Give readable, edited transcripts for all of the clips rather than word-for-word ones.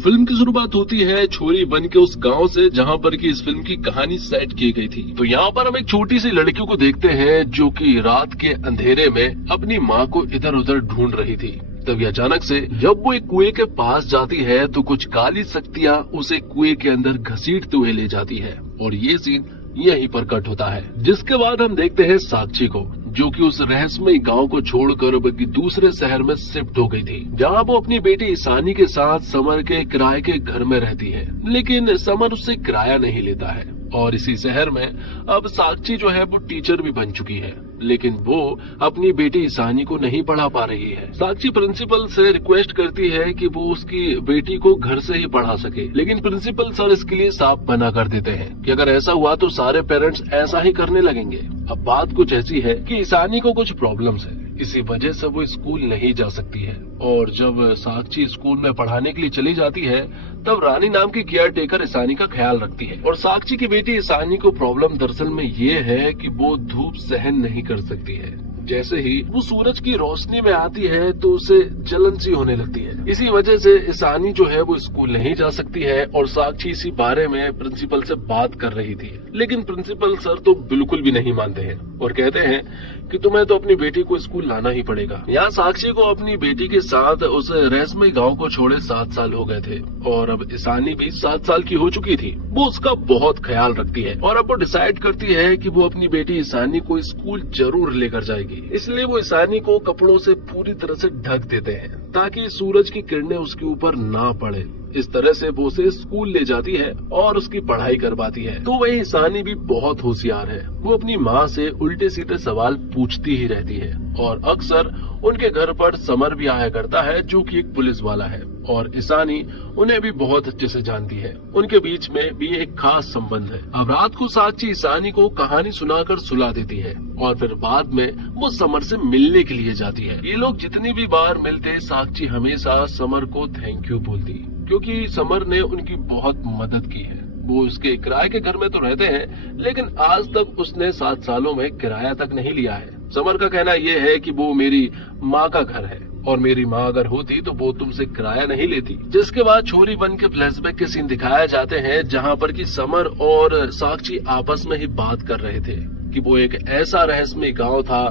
Film की शुरुआत होती है छोरी बन के उस गांव से जहां पर की इस फिल्म की कहानी सेट की गई थी। तो यहाँ पर हम एक छोटी सी लड़की को देखते हैं जो कि रात के अंधेरे में अपनी माँ को इधर उधर ढूंढ रही थी। तभी अचानक से जब वो एक कुएं के पास जाती है तो कुछ काली शक्तियां उसे कुएं के अंदर घसीटते हुए ले जाती है और ये सीन यहीं पर कट होता है। जिसके बाद हम देखते हैं साक्षी को, जो कि उस रहस्यमय गांव को छोड़कर दूसरे शहर में शिफ्ट हो गई थी, जहां वो अपनी बेटी ईशानी के साथ समर के किराए के घर में रहती है। लेकिन समर उससे किराया नहीं लेता है और इसी शहर में अब साक्षी जो है वो टीचर भी बन चुकी है, लेकिन वो अपनी बेटी ईशानी को नहीं पढ़ा पा रही है। साक्षी प्रिंसिपल से रिक्वेस्ट करती है कि वो उसकी बेटी को घर से ही पढ़ा सके, लेकिन प्रिंसिपल सर इसके लिए साफ मना कर देते हैं कि अगर ऐसा हुआ तो सारे पेरेंट्स ऐसा ही करने लगेंगे। अब बात कुछ ऐसी है कि ईशानी को कुछ प्रॉब्लम्स है, इसी वजह से वो स्कूल नहीं जा सकती है। और जब साक्षी स्कूल में पढ़ाने के लिए चली जाती है तब रानी नाम की केयर टेकर ईशानी का ख्याल रखती है। और साक्षी की बेटी ईशानी को प्रॉब्लम दरअसल में ये है कि वो धूप सहन नहीं कर सकती है। जैसे ही वो सूरज की रोशनी में आती है तो उसे जलन सी होने लगती है। इसी वजह से ईशानी जो है वो स्कूल नहीं जा सकती है और साक्षी इसी बारे में प्रिंसिपल से बात कर रही थी, लेकिन प्रिंसिपल सर तो बिल्कुल भी नहीं मानते हैं और कहते हैं कि तुम्हें तो अपनी बेटी को स्कूल लाना ही पड़ेगा। यहाँ साक्षी को अपनी बेटी के साथ उस रहस्यमय गांव को छोड़े 7 साल हो गए थे और अब ईशानी भी 7 साल की हो चुकी थी। वो उसका बहुत ख्याल रखती है और अब वो डिसाइड करती है कि वो अपनी बेटी ईशानी को स्कूल जरूर लेकर जाएगी। इसलिए वो ईशानी को कपड़ों से पूरी तरह से ढक देते हैं ताकि सूरज की किरणें उसके ऊपर ना पड़े। इस तरह से वो उसे स्कूल ले जाती है और उसकी पढ़ाई करवाती है। तो वही ईशानी भी बहुत होशियार है, वो अपनी माँ से उल्टे सीधे सवाल पूछती ही रहती है और अक्सर उनके घर पर समर भी आया करता है जो कि एक पुलिस वाला है और ईशानी उन्हें भी बहुत अच्छे से जानती है। उनके बीच में भी एक खास संबंध है। अब रात को साक्षी ईशानी को कहानी सुनाकर सुला देती है और फिर बाद में वो समर से मिलने के लिए जाती है। ये लोग जितनी भी बार मिलते साक्षी हमेशा समर को थैंक यू बोलती, क्योंकि समर ने उनकी बहुत मदद की है। वो उसके किराए के घर में तो रहते हैं, लेकिन आज तक उसने 7 सालों में किराया तक नहीं लिया है। समर का कहना ये है कि वो मेरी माँ का घर है और मेरी माँ अगर होती तो वो तुमसे किराया नहीं लेती। जिसके बाद छोरी बन के फ्लैशबैक के सीन दिखाए जाते हैं जहाँ पर कि समर और साक्षी आपस में ही बात कर रहे थे कि वो एक ऐसा रहस्यमय गांव था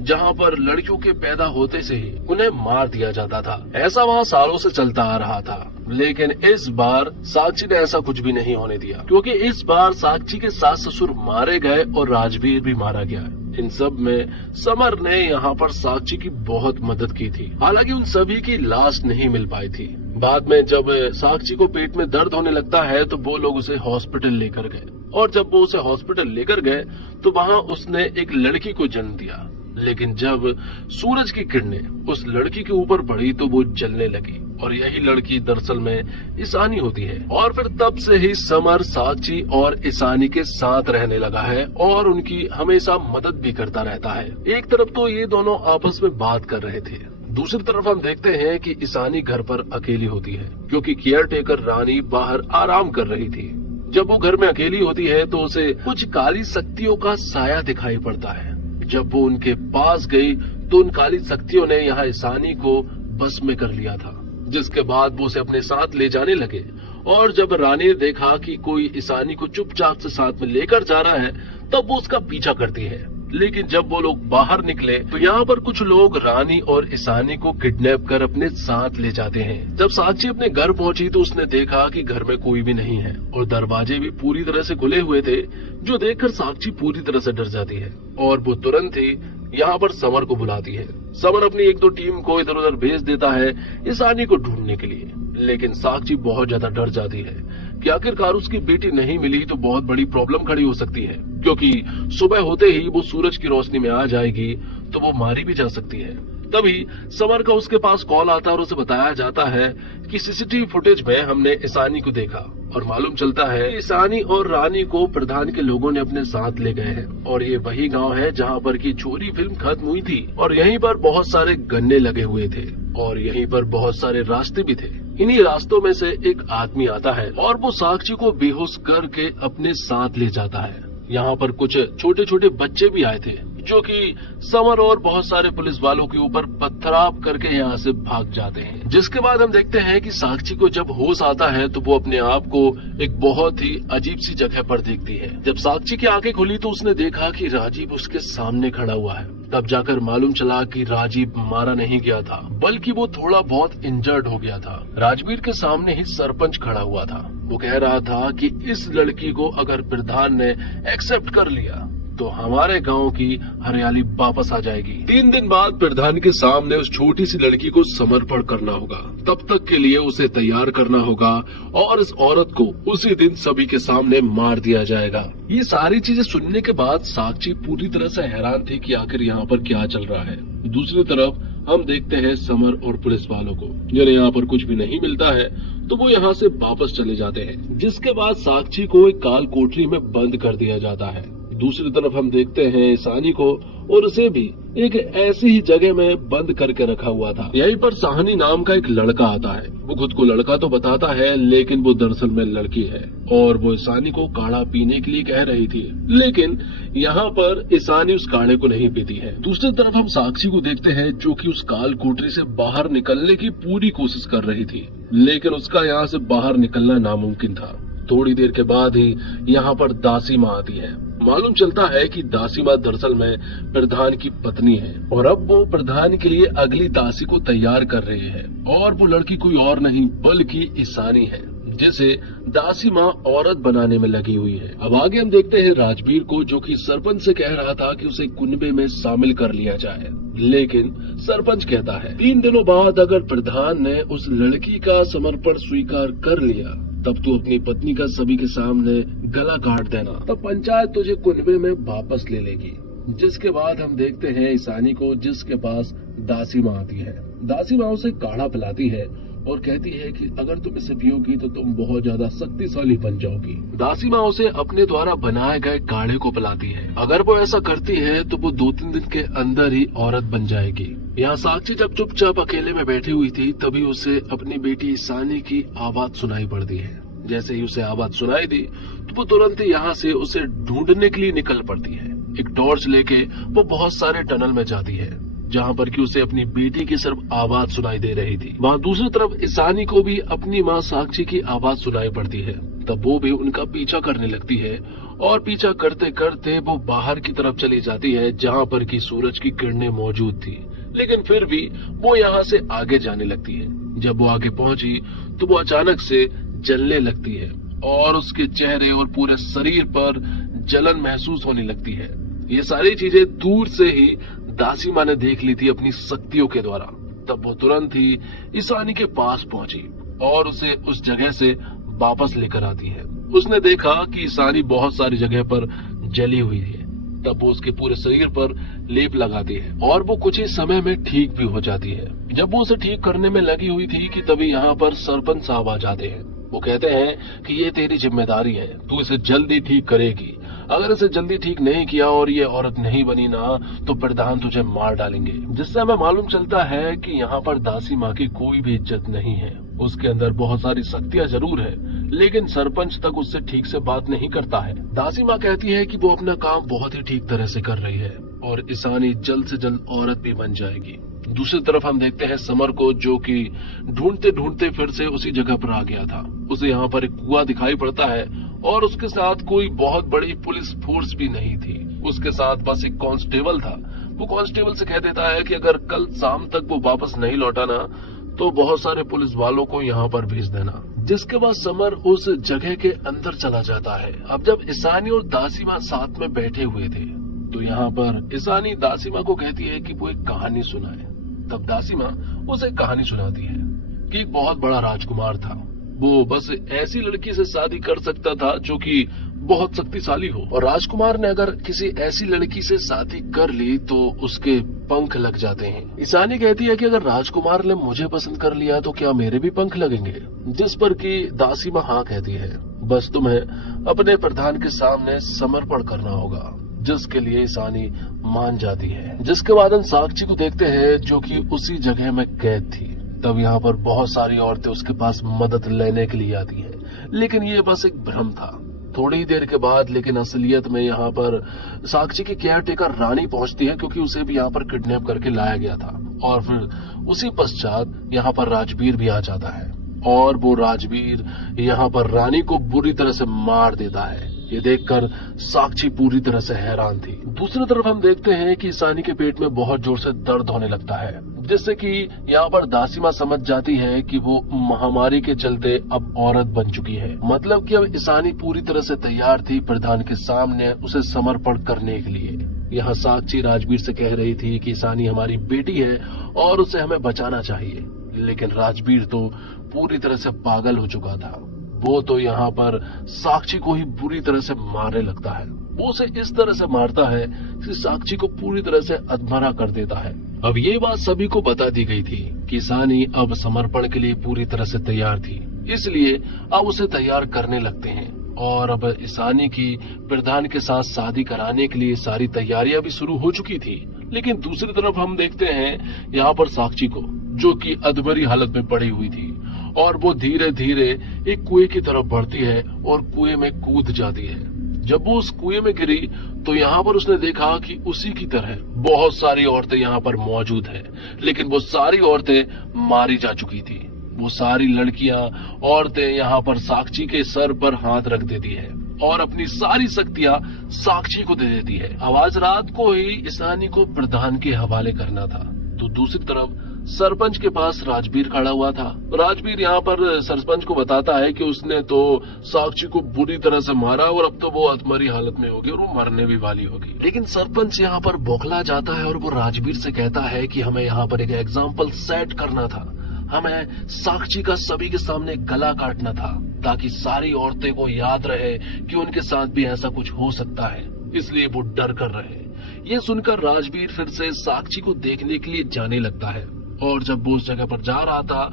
जहां पर लड़कियों के पैदा होते से ही उन्हें मार दिया जाता था। ऐसा वहां सालों से चलता आ रहा था, लेकिन इस बार साक्षी ने ऐसा कुछ भी नहीं होने दिया, क्योंकि इस बार साक्षी के सास ससुर मारे गए और राजवीर भी मारा गया। इन सब में समर ने यहाँ पर साक्षी की बहुत मदद की थी। हालांकि उन सभी की लाश नहीं मिल पाई थी। बाद में जब साक्षी को पेट में दर्द होने लगता है तो वो लोग उसे हॉस्पिटल लेकर गए और जब वो उसे हॉस्पिटल लेकर गए तो वहाँ उसने एक लड़की को जन्म दिया। लेकिन जब सूरज की किरणें उस लड़की के ऊपर पड़ी तो वो जलने लगी और यही लड़की दरअसल में ईशानी होती है। और फिर तब से ही समर साक्षी और ईशानी के साथ रहने लगा है और उनकी हमेशा मदद भी करता रहता है। एक तरफ तो ये दोनों आपस में बात कर रहे थे, दूसरी तरफ हम देखते हैं कि ईशानी घर पर अकेली होती है क्योंकि केयर टेकर रानी बाहर आराम कर रही थी। जब वो घर में अकेली होती है तो उसे कुछ काली शक्तियों का साया दिखाई पड़ता है। जब वो उनके पास गई तो उन काली शक्तियों ने यहाँ ईशानी को बस में कर लिया था, जिसके बाद वो उसे अपने साथ ले जाने लगे। और जब रानी ने देखा कि कोई ईशानी को चुपचाप से साथ में लेकर जा रहा है तब वो उसका पीछा करती है। लेकिन जब वो लोग बाहर निकले तो यहाँ पर कुछ लोग रानी और ईशानी को किडनैप कर अपने साथ ले जाते हैं। जब साक्षी अपने घर पहुंची तो उसने देखा कि घर में कोई भी नहीं है और दरवाजे भी पूरी तरह से खुले हुए थे, जो देखकर साक्षी पूरी तरह से डर जाती है और वो तुरंत ही यहाँ पर समर को बुलाती है। समर अपनी 1-2 टीम को इधर उधर भेज देता है ईशानी को ढूंढने के लिए, लेकिन साक्षी बहुत ज्यादा डर जाती है कि आखिरकार उसकी बेटी नहीं मिली तो बहुत बड़ी प्रॉब्लम खड़ी हो सकती है, क्योंकि सुबह होते ही वो सूरज की रोशनी में आ जाएगी तो वो मारी भी जा सकती है। तभी समर का उसके पास कॉल आता है और उसे बताया जाता है कि सीसीटीवी फुटेज में हमने ईशानी को देखा और मालूम चलता है कि ईशानी और रानी को प्रधान के लोगों ने अपने साथ ले गए हैं और ये वही गांव है जहां पर की छोरी फिल्म खत्म हुई थी और यहीं पर बहुत सारे गन्ने लगे हुए थे और यहीं पर बहुत सारे रास्ते भी थे। इन्हीं रास्तों में से एक आदमी आता है और वो साक्षी को बेहोश करके अपने साथ ले जाता है। यहाँ पर कुछ छोटे छोटे बच्चे भी आए थे जो कि समर और बहुत सारे पुलिस वालों के ऊपर पथराव करके यहाँ से भाग जाते हैं। जिसके बाद हम देखते हैं कि साक्षी को जब होश आता है तो वो अपने आप को एक बहुत ही अजीब सी जगह पर देखती है। जब साक्षी की आंखें खुली तो उसने देखा कि राजीव उसके सामने खड़ा हुआ है। तब जाकर मालूम चला कि राजीव मारा नहीं गया था, बल्कि वो थोड़ा बहुत इंजर्ड हो गया था। राजवीर के सामने ही सरपंच खड़ा हुआ था। वो कह रहा था कि इस लड़की को अगर प्रधान ने एक्सेप्ट कर लिया तो हमारे गांव की हरियाली वापस आ जाएगी। 3 दिन बाद प्रधान के सामने उस छोटी सी लड़की को समर्पण करना होगा। तब तक के लिए उसे तैयार करना होगा और इस औरत को उसी दिन सभी के सामने मार दिया जाएगा। ये सारी चीजें सुनने के बाद साक्षी पूरी तरह से हैरान थी कि आखिर यहाँ पर क्या चल रहा है। दूसरी तरफ हम देखते हैं समर और पुलिस वालों को, जिन्हें यहाँ पर कुछ भी नहीं मिलता है तो वो यहाँ से वापस चले जाते हैं। जिसके बाद साक्षी को एक काल कोठरी में बंद कर दिया जाता है। दूसरी तरफ हम देखते हैं ईशानी को, और उसे भी एक ऐसी ही जगह में बंद करके रखा हुआ था। यहीं पर साहनी नाम का एक लड़का आता है। वो खुद को लड़का तो बताता है, लेकिन वो दरअसल में लड़की है और वो ईशानी को काढ़ा पीने के लिए कह रही थी, लेकिन यहाँ पर ईशानी उस काढ़े को नहीं पीती है। दूसरी तरफ हम साक्षी को देखते हैं जो कि उस काल कोठरी से बाहर निकलने की पूरी कोशिश कर रही थी, लेकिन उसका यहाँ से बाहर निकलना नामुमकिन था। थोड़ी देर के बाद ही यहाँ पर दासी माँ आती है। मालूम चलता है कि दासी माँ दरअसल में प्रधान की पत्नी है और अब वो प्रधान के लिए अगली दासी को तैयार कर रही है, और वो लड़की कोई और नहीं बल्कि ईशानी है, जिसे दासी माँ औरत बनाने में लगी हुई है। अब आगे हम देखते हैं राजवीर को, जो कि सरपंच से कह रहा था कि उसे कुनबे में शामिल कर लिया जाए, लेकिन सरपंच कहता है 3 दिनों बाद अगर प्रधान ने उस लड़की का समर्पण स्वीकार कर लिया तब तू अपनी पत्नी का सभी के सामने गला काट देना, तब पंचायत तुझे कुनबे में वापस ले लेगी। जिसके बाद हम देखते हैं ईशानी को, जिसके पास दासी माँ आती है। दासी माँ उसे काढ़ा पिलाती है और कहती है कि अगर तुम इसे पियोगी तो तुम बहुत ज्यादा शक्तिशाली बन जाओगी। दासी माँ उसे अपने द्वारा बनाए गए काढ़े को पिलाती है। अगर वो ऐसा करती है तो वो 2-3 दिन के अंदर ही औरत बन जाएगी। यहाँ साक्षी जब चुपचाप अकेले में बैठी हुई थी तभी उसे अपनी बेटी ईशानी की आवाज सुनाई पड़ती है। जैसे ही उसे आवाज सुनाई दी तो वो तुरंत ही यहाँ से उसे ढूंढने के लिए निकल पड़ती है। एक टॉर्च लेके वो बहुत सारे टनल में जाती है जहाँ पर कि उसे अपनी बेटी की सिर्फ आवाज सुनाई दे रही थी। वहाँ दूसरी तरफ ईशानी को भी अपनी माँ साक्षी की आवाज सुनाई पड़ती है। तब वो भी उनका पीछा करने लगती है और पीछा करते करते वो बाहर की तरफ चली जाती है जहाँ पर कि सूरज की किरणें मौजूद थी, लेकिन फिर भी वो यहाँ से आगे जाने लगती है। जब वो आगे पहुंची तो वो अचानक से जलने लगती है और उसके चेहरे और पूरे शरीर पर जलन महसूस होने लगती है। ये सारी चीजें दूर से ही दासी माँ ने देख ली थी अपनी शक्तियों के द्वारा। तब वो तुरंत ही ईशानी के पास पहुंची और उसे उस जगह से वापस लेकर आती है। उसने देखा कि ईशानी बहुत सारी जगह पर जली हुई है। तब वो उसके पूरे शरीर पर लेप लगाती है और वो कुछ ही समय में ठीक भी हो जाती है। जब वो उसे ठीक करने में लगी हुई थी कि तभी यहाँ पर सरपंच साहब आ जाते हैं। वो कहते हैं कि ये तेरी जिम्मेदारी है, तू इसे जल्दी ठीक करेगी। अगर इसे जल्दी ठीक नहीं किया और ये औरत नहीं बनी ना तो प्रधान तुझे मार डालेंगे। जिससे हमें मालूम चलता है कि यहाँ पर दासी माँ की कोई भी इज्जत नहीं है। उसके अंदर बहुत सारी शक्तियाँ जरूर है, लेकिन सरपंच तक उससे ठीक से बात नहीं करता है। दासी माँ कहती है कि वो अपना काम बहुत ही ठीक तरह से कर रही है और ईशानी जल्द से जल्द औरत भी बन जाएगी। दूसरी तरफ हम देखते हैं समर को, जो कि ढूंढते ढूंढते फिर से उसी जगह पर आ गया था। उसे यहाँ पर एक कुआं दिखाई पड़ता है और उसके साथ कोई बहुत बड़ी पुलिस फोर्स भी नहीं थी। उसके साथ बस एक कांस्टेबल था। वो कांस्टेबल से कह देता है कि अगर कल शाम तक वो वापस नहीं लौटा ना तो बहुत सारे पुलिस वालों को यहाँ पर भेज देना। जिसके बाद समर उस जगह के अंदर चला जाता है। अब जब ईशानी और दासी माँ साथ में बैठे हुए थे तो यहाँ पर ईशानी दासी माँ को कहती है कि वो एक कहानी सुनाए। तब दासी माँ उसे कहानी सुनाती है कि एक बहुत बड़ा राजकुमार था। वो बस ऐसी लड़की से शादी कर सकता था जो कि बहुत शक्तिशाली हो, और राजकुमार ने अगर किसी ऐसी लड़की से शादी कर ली तो उसके पंख लग जाते हैं। ईशानी कहती है कि अगर राजकुमार ने मुझे पसंद कर लिया तो क्या मेरे भी पंख लगेंगे? जिस पर कि दासी माँ हाँ कहती है, बस तुम्हें अपने प्रधान के सामने समर्पण करना होगा। जिसके लिए ईशानी मान जाती है। जिसके बाद हम साक्षी को देखते हैं जो कि उसी जगह में कैद थी। तब यहाँ पर बहुत सारी औरतें उसके पास मदद लेने के लिए आती हैं, लेकिन ये बस एक भ्रम था। थोड़ी ही देर के बाद लेकिन असलियत में यहाँ पर साक्षी की केयर टेकर रानी पहुंचती है, क्योंकि उसे भी यहाँ पर किडनैप करके लाया गया था। और फिर उसी पश्चात यहाँ पर राजवीर भी आ जाता है और वो राजवीर यहाँ पर रानी को बुरी तरह से मार देता है। ये देखकर साक्षी पूरी तरह से हैरान थी। दूसरी तरफ हम देखते हैं कि ईशानी के पेट में बहुत जोर से दर्द होने लगता है, जिससे कि यहाँ पर दासिमा समझ जाती है कि वो महामारी के चलते अब औरत बन चुकी है। मतलब कि अब ईशानी पूरी तरह से तैयार थी प्रधान के सामने उसे समर्पण करने के लिए। यहाँ साक्षी राजवीर से कह रही थी कि ईशानी हमारी बेटी है और उसे हमें बचाना चाहिए, लेकिन राजवीर तो पूरी तरह से पागल हो चुका था। वो तो यहाँ पर साक्षी को ही बुरी तरह से मारने लगता है। वो उसे इस तरह से मारता है कि साक्षी को पूरी तरह से अधमरा कर देता है। अब ये बात सभी को बता दी गई थी कि ईशानी अब समर्पण के लिए पूरी तरह से तैयार थी, इसलिए अब उसे तैयार करने लगते हैं। और अब ईशानी की प्रधान के साथ शादी कराने के लिए सारी तैयारियां भी शुरू हो चुकी थी। लेकिन दूसरी तरफ हम देखते हैं यहाँ पर साक्षी को, जो कि अधमरी हालत में पड़ी हुई थी, और वो धीरे धीरे एक कुएं की तरफ बढ़ती है और कुएं में कूद जाती है। जब वो उस कुएं में गिरी तो यहाँ पर उसने देखा कि उसी की तरह बहुत सारी औरतें यहाँ पर मौजूद हैं, लेकिन वो सारी औरतें मारी जा चुकी थी। वो सारी लड़कियां औरतें यहाँ पर साक्षी के सर पर हाथ रख देती है और अपनी सारी शक्तियां साक्षी को दे देती है। आवाज रात को ही ईशानी को प्रधान के हवाले करना था। तो दूसरी तरफ सरपंच के पास राजवीर खड़ा हुआ था। राजवीर यहाँ पर सरपंच को बताता है कि उसने तो साक्षी को बुरी तरह से मारा और अब तो वो अधमरी हालत में होगी और वो मरने भी वाली होगी। लेकिन सरपंच यहाँ पर बौखला जाता है और वो राजवीर से कहता है कि हमें यहाँ पर एक एग्जाम्पल सेट करना था, हमें साक्षी का सभी के सामने गला काटना था, ताकि सारी औरतें को याद रहे कि उनके साथ भी ऐसा कुछ हो सकता है, इसलिए वो डर कर रहे। ये सुनकर राजवीर फिर से साक्षी को देखने के लिए जाने लगता है। और जब वो उस जगह पर जा रहा था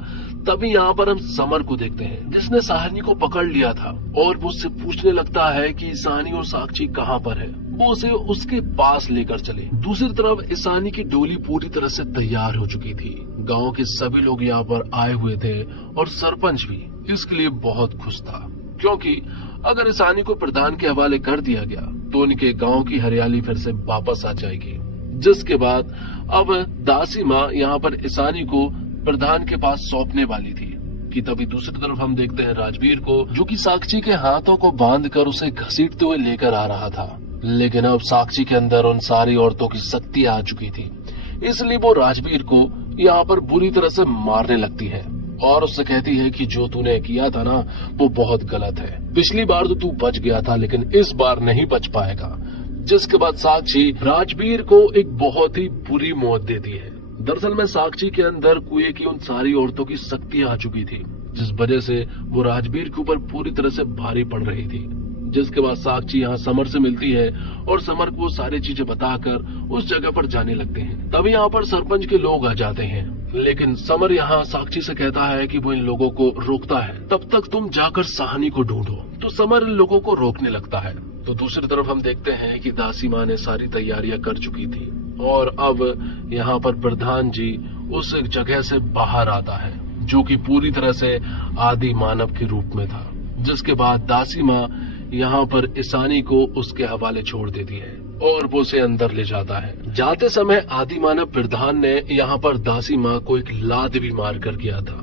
तभी यहाँ पर हम समर को देखते हैं, जिसने साहनी को पकड़ लिया था और वो उससे पूछने लगता है कि ईशानी और साक्षी कहाँ पर है। वो उसे उसके पास लेकर चले। दूसरी तरफ ईशानी की डोली पूरी तरह से तैयार हो चुकी थी। गांव के सभी लोग यहाँ पर आए हुए थे और सरपंच भी इसके लिए बहुत खुश था, क्योंकि अगर ईशानी को प्रधान के हवाले कर दिया गया तो उनके गांव की हरियाली फिर से वापस आ जाएगी। जिसके बाद अब दासी माँ यहाँ पर ईशानी को प्रधान के पास सौंपने वाली थी कि तभी दूसरी तरफ हम देखते हैं राजवीर को, जो कि साक्षी के हाथों को बांधकर उसे घसीटते हुए लेकर आ रहा था। लेकिन अब साक्षी के अंदर उन सारी औरतों की शक्ति आ चुकी थी, इसलिए वो राजवीर को यहाँ पर बुरी तरह से मारने लगती है और उससे कहती है कि जो तूने किया था ना वो बहुत गलत है। पिछली बार तो तू बच गया था, लेकिन इस बार नहीं बच पाएगा। जिसके बाद साक्षी राजवीर को एक बहुत ही बुरी मौत देती है। दरअसल में साक्षी के अंदर कुएं की उन सारी औरतों की शक्ति आ चुकी थी, जिस वजह से वो राजवीर के ऊपर पूरी तरह से भारी पड़ रही थी। जिसके बाद साक्षी यहाँ समर से मिलती है और समर को सारी चीजें बताकर उस जगह पर जाने लगते हैं। तभी यहाँ पर सरपंच के लोग आ जाते हैं, लेकिन समर यहाँ साक्षी से कहता है कि वो इन लोगों को रोकता है, तब तक तुम जाकर साहनी को ढूंढो। तो समर इन लोगों को रोकने लगता है। तो दूसरी तरफ हम देखते हैं कि दासी माँ ने सारी तैयारियां कर चुकी थी और अब यहाँ पर प्रधान जी उस जगह से बाहर आता है, जो कि पूरी तरह से आदि मानव के रूप में था। जिसके बाद दासी माँ यहाँ पर ईशानी को उसके हवाले छोड़ देती है और वो उसे अंदर ले जाता है। जाते समय आदि मानव प्रधान ने यहाँ पर दासी माँ को एक लात भी मार कर किया था।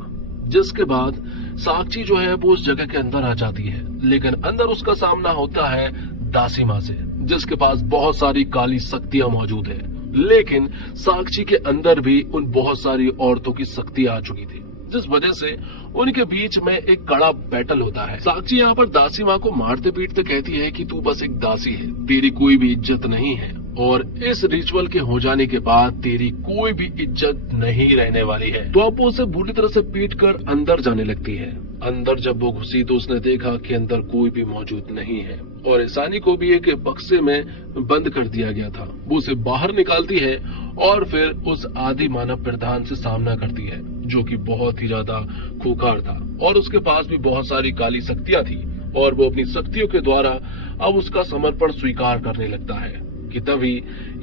जिसके बाद साक्षी जो है वो उस जगह के अंदर आ जाती है, लेकिन अंदर उसका सामना होता है दासी माँ से, जिसके पास बहुत सारी काली शक्तियां मौजूद है। लेकिन साक्षी के अंदर भी उन बहुत सारी औरतों की शक्ति आ चुकी थी, जिस वजह से उनके बीच में एक कड़ा बैटल होता है। साक्षी यहाँ पर दासी माँ को मारते पीटते कहती है कि तू बस एक दासी है, तेरी कोई भी इज्जत नहीं है और इस रिचुअल के हो जाने के बाद तेरी कोई भी इज्जत नहीं रहने वाली है। तो अब वो उसे बुरी तरह से पीट कर अंदर जाने लगती है। अंदर जब वो घुसी तो उसने देखा कि अंदर कोई भी मौजूद नहीं है और ईशानी को भी एक बक्से में बंद कर दिया गया था। वो उसे बाहर निकालती है और फिर उस आदि मानव प्रधान से सामना करती है, जो कि बहुत ही ज्यादा खूंखार था और उसके पास भी बहुत सारी काली शक्तियां थी और वो अपनी शक्तियों के द्वारा अब उसका समर्पण स्वीकार करने लगता है। कि तभी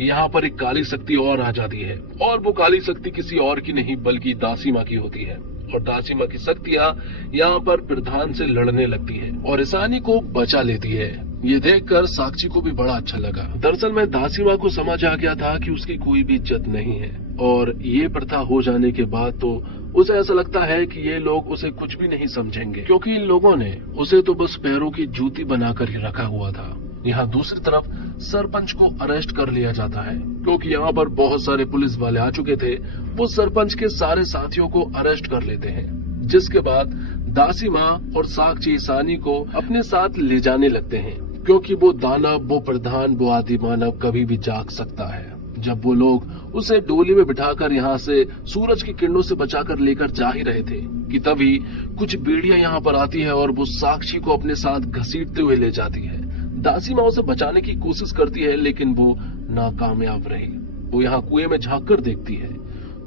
यहाँ पर एक काली शक्ति और आ जाती है और वो काली शक्ति किसी और की नहीं बल्कि दासी माँ की होती है और दासीमा की शक्तियां यहाँ पर प्रधान से लड़ने लगती हैं और ईशानी को बचा लेती है। ये देखकर साक्षी को भी बड़ा अच्छा लगा। दरअसल में दासीमा को समझ आ गया था कि उसकी कोई भी इज्जत नहीं है और ये प्रथा हो जाने के बाद तो उसे ऐसा लगता है कि ये लोग उसे कुछ भी नहीं समझेंगे, क्योंकि इन लोगों ने उसे तो बस पैरों की जूती बनाकर ही रखा हुआ था। यहाँ दूसरी तरफ सरपंच को अरेस्ट कर लिया जाता है, क्योंकि यहाँ पर बहुत सारे पुलिस वाले आ चुके थे। वो सरपंच के सारे साथियों को अरेस्ट कर लेते हैं, जिसके बाद दासीमा और साक्षी ईशानी को अपने साथ ले जाने लगते हैं, क्योंकि वो दानव, वो प्रधान, वो आदि मानव कभी भी जाग सकता है। जब वो लोग उसे डोली में बिठाकर यहाँ से सूरज की किरणों से बचाकर लेकर जा ही रहे थे कि तभी कुछ बेड़ियां यहाँ पर आती है और वो साक्षी को अपने साथ घसीटते हुए ले जाती है। दासीमा उसे बचाने की कोशिश करती है, लेकिन वो नाकामयाब रही। वो यहाँ कुएं में झांक कर देखती है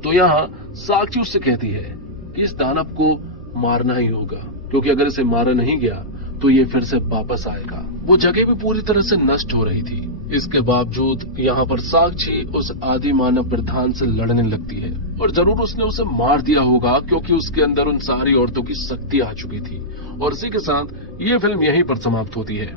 तो यहाँ साक्षी उससे कहती है कि इस दानव को मारना ही होगा, क्योंकि अगर इसे मारा नहीं गया तो ये फिर से वापस आएगा। वो जगह भी पूरी तरह से नष्ट हो रही थी। इसके बावजूद यहाँ पर साक्षी उस आदि मानव प्रधान से लड़ने लगती है और जरूर उसने उसे मार दिया होगा, क्योंकि उसके अंदर उन सारी औरतों की शक्ति आ चुकी थी। और इसी के साथ ये फिल्म यहीं पर समाप्त होती है।